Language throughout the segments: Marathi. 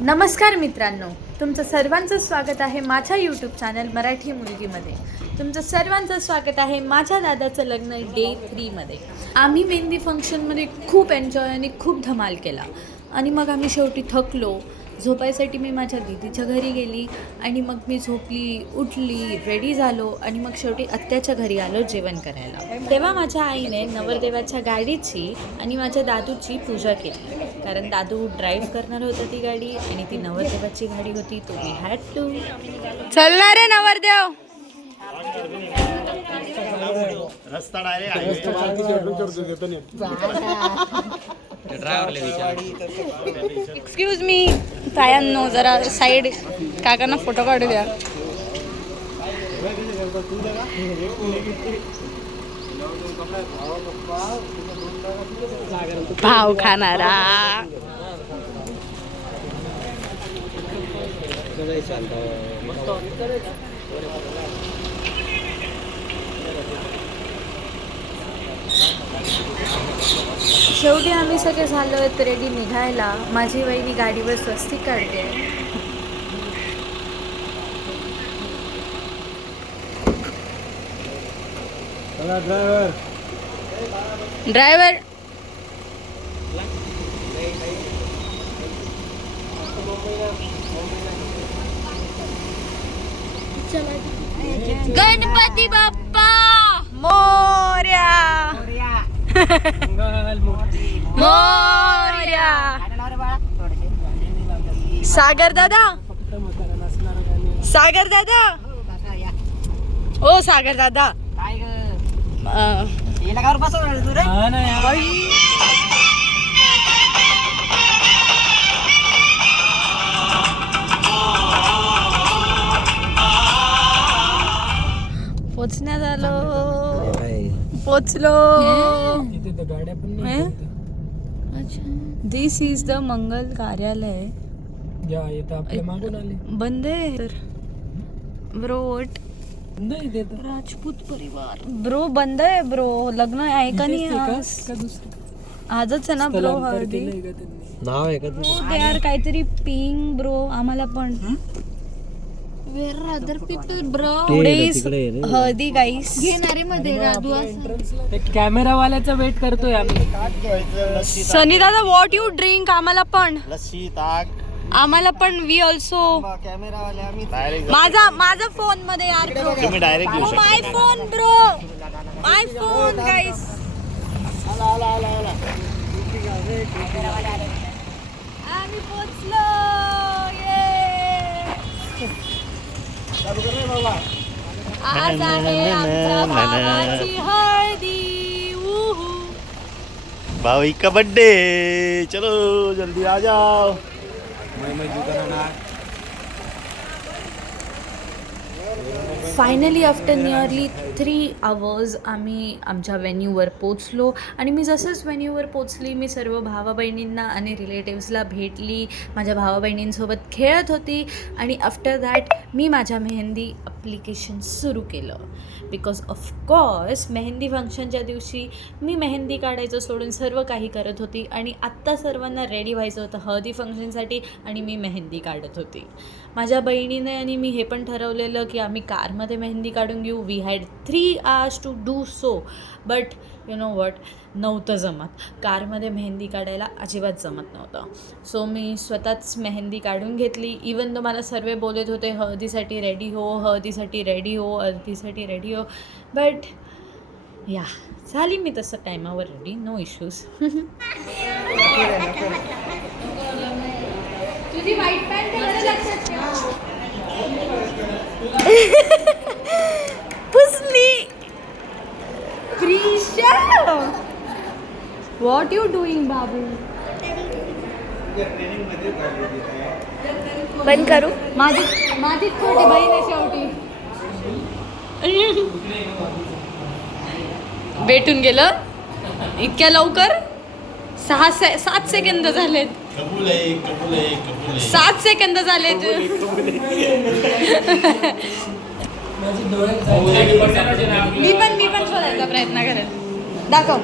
नमस्कार मित्रांनो, तुमचं सर्वांचं स्वागत आहे माझ्या यूट्यूब चॅनल मराठी मुलगीमध्ये. तुमचं सर्वांचं स्वागत आहे माझ्या दादाचं लग्न डे 3मध्ये. आम्ही मेहंदी फंक्शनमध्ये खूप एन्जॉय आणि खूप धमाल केला आणि मग आम्ही शेवटी थकलो. झोपायसाठी मी माझ्या दीदीच्या घरी गेली आणि मग मी झोपली, उठली, रेडी झालो आणि मग शेवटी आत्याच्या घरी आलो जेवण करायला. तेव्हा माझ्या आईने नवरदेवाच्या गाडीची आणि माझ्या दादूची पूजा केली, कारण दादू ड्राईव्ह करणार होता ती गाडी आणि ती नवरदेवाची गाडी होती, तो वी हॅड टू. चलणार रे नवरदेव. एक्सक्यूज मी तायांनो, जरा साईड काकांना फोटो काढू द्या. भाव खाणारा शेवटी आम्ही सगळे झालो आहेत रेडी निघायला. माझी वहिनी गाडीवर स्वस्तिक काढते. ड्रायव्हर गणपती बाप्पा मोरया. मोरया. सागर दादा, सागर दादा, ओ सागर दादा, पोचण्यात आलो. पोचलो. दिस इज द मंगल कार्यालय. बंद आहे ब्रो. राजपूत परिवार ब्रो बंद आहे ब्रो. लग्न आहे का नाही आजच आहे ना ब्रो. हळदी नाव आहे का दे आर काहीतरी पिंग ब्रो. आम्हाला पण वेर अदर पीपल ब्रो. हळदी गाईस घेणारे मध्ये राजू कॅमेरा वाल्याचा वेट करतोय आम्ही. सनी दादा व्हॉट यू ड्रिंक. आम्हाला पण लस्सी ताक. आम्हाला पण वी ऑल्सो. माझा फोन मध्ये यार ब्रो. तुम्ही डायरेक्ट घेऊ शकता. माय फोन ब्रो. माय फोन गाईस. आम्ही पोचलो. आज आहे आमच्या भावाची हळदी. भाई का बर्थडे. चलो जल्दी आ जाओ. फायनली आफ्टर नियरली 3 hours आम्ही आमच्या व्हेन्यूवर पोचलो आणि मी जसंच व्हेन्यूवर पोचली मी सर्व भावा बहिणींना आणि रिलेटिव्सला भेटली. माझ्या भावा बहिणींसोबत खेळत होती आणि आफ्टर दॅट मी माझ्या मेहंदी ॲप्लिकेशन सुरू केलं. बिकॉज ऑफकोर्स मेहंदी फंक्शनच्या दिवशी मी मेहंदी काढायचं सोडून सर्व काही करत होती आणि आत्ता सर्वांना रेडी व्हायचं होतं हळदी फंक्शनसाठी आणि मी मेहंदी काढत होती. माझ्या बहिणीने आणि मी हे पण ठरवलेलं की आम्ही कारमध्ये मेहंदी काढून घेऊ. We had 3 hours to do so. But you know what, नव्हतं जमत. कारमध्ये मेहंदी काढायला अजिबात जमत नव्हतं. सो मी स्वतःच मेहंदी काढून घेतली. इवन तो मला सर्व बोलत होते हळदीसाठी रेडी हो, हळदीसाठी रेडी हो, हळदीसाठी रेडी हो. बट या झाली मी तसं टायमावर रेडी. No issues. तुझी व्हाईट पॅन्ट पुसली. प्रिशा, व्हॉट यू डुईंग बाबू. बंद करू. माझी छोटी बहीण आहे शेवटी. भेटून गेलं इतक्या लवकर. 7 सेकंद झालेत. 7 सेकंद झालेत. मी पण शोधायचा प्रयत्न करेल. दाखव.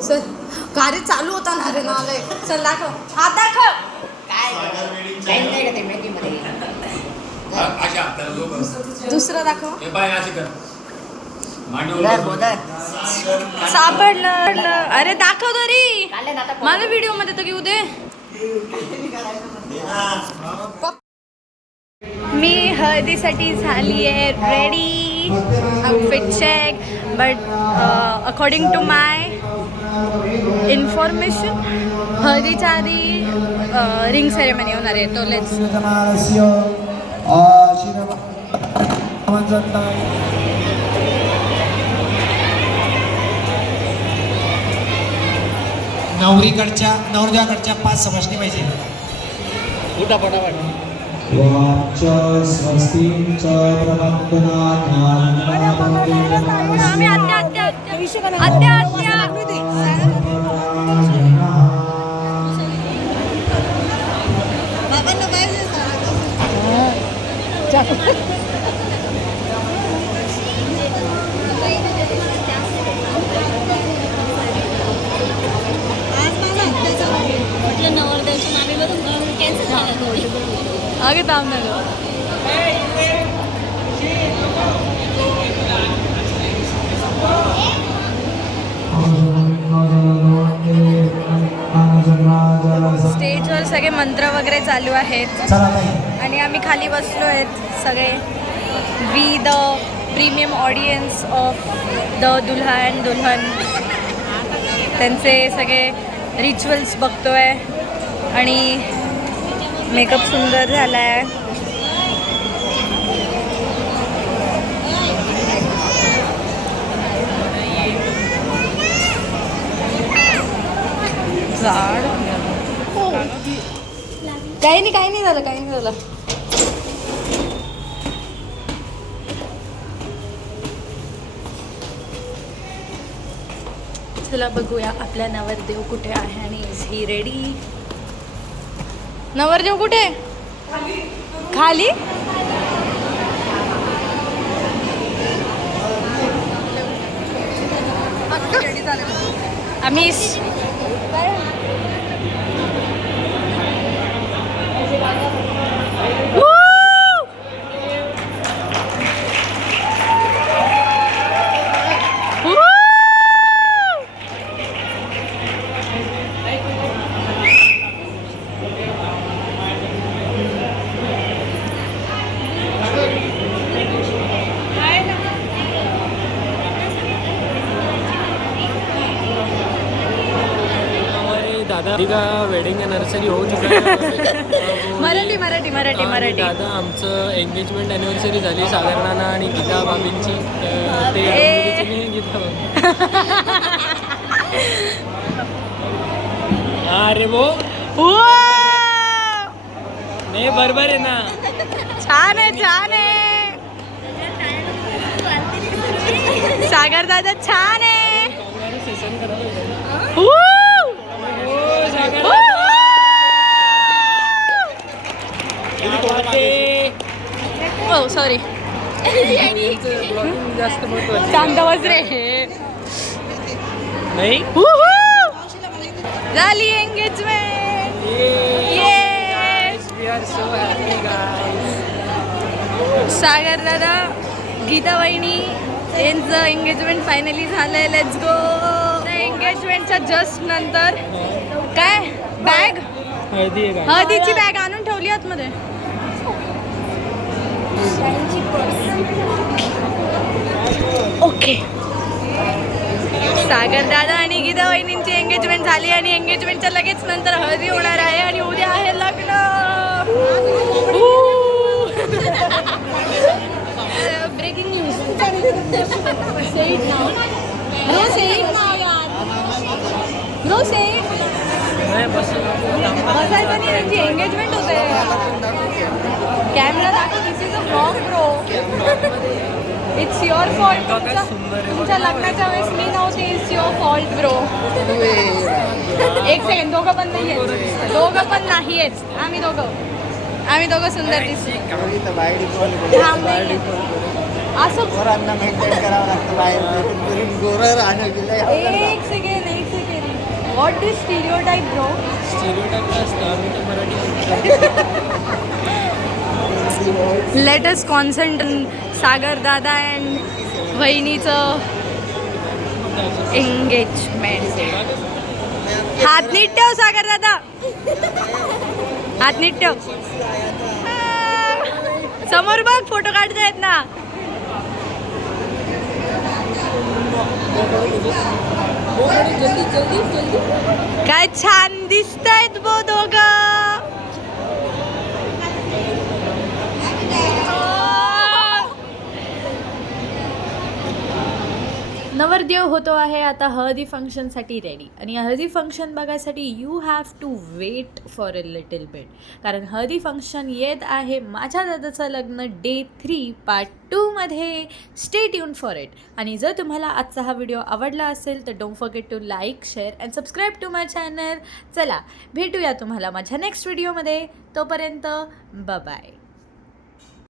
सर कार्य चालू होता ना रे नालय. चल दाखव, हात दाखव. दुसरं दाखव. सापडलं. अरे दाखव तरी. मला व्हिडिओ मध्ये तर घेऊ दे. मी हळदीसाठी झाली आहे ready. Outfit check. But according to my information हळदीच्या आधी रिंग सेरेमनी होणार आहे. तो लेट्स नवरीकडच्या नवरदेवाकडच्या 5 समजणी पाहिजे. उठा पटापट. आगे थांब ना. स्टेजवर सगळे मंत्र वगैरे चालू आहेत आणि आम्ही खाली बसलो आहेत सगळे. We the premium audience of the dulha and dulhan. त्यांचे सगळे रिच्युअल्स बघतोय आणि मेकअप सुंदर झाला आहे. झाड काही नाही झालं. चला बघूया आपला नवरदेव कुठे आहे आणि इज ही रेडी. नवरदेव कुठे? खाली. आम्ही दादा वेडिंग नर्सरी हो चुका है. मराठी. दादा आमचं एंगेजमेंट ॲनिव्हर्सरी झाली सागरनाना आणि गीता बाबींची. ते गीता अरे वो नाही बरोबर आहे ना. छान आहे. सागर दादा छान आहे. सेशन ओ सॉरी. जास्त महत्वाचं शांत बस रे. नाही झाली एंगेजमेंट. सागर दादा गीता वहिनी यांचं एंगेजमेंट फायनली झालंय. Let's go. एंगेजमेंटच्या जस्ट नंतर काय बॅग हळदीची बॅग आणून ठेवली आतमध्ये. ओके. सागर दादा आणि गीता वहिनींची एंगेजमेंट झाली आणि एंगेजमेंटच्या लगेच नंतर हळदी होणार आहे आणि उद्या आहे लग्न. Breaking news. बसायचं नाही, त्यांची एंगेजमेंट होते. कॅमेरा दाखव. This is a blog bro. It's your fault. तुमच्या लग्नाच्या वेळेस मी नव्हते. It's your fault bro. एक सेकंड. दोघं पण नाही आहेत. दोघं पण नाही आहेत. आम्ही दोघं सुंदर दिसतो. थांब नाही असं. एक second. What is stereotype bro? Stereotype असतं, आम्ही तर Marathi. Let us concentrate. Sagar दादा अँड वहिनीचं एंगेजमेंट. हात नीट ठेव सागर दादा. हात नीट ठेव. समोर बघ, फोटो काढतायत ना. काय छान दिसतायत बो दोघं. नवरदेव होतो आहे आता हळदी फंक्शनसाठी रेडी. आणि हळदी फंक्शन बघायसाठी you have to wait for a little bit. कारण हळदी फंक्शन येत आहे माझ्या दादाचं लग्न Day 3 Part 2मध्ये. Stay tune for it. आणि जर तुम्हाला आजचा हा व्हिडिओ आवडला असेल तर don't forget to like, share and subscribe to my channel. चला भेटूया तुम्हाला माझ्या नेक्स्ट व्हिडिओमध्ये. तोपर्यंत बाय.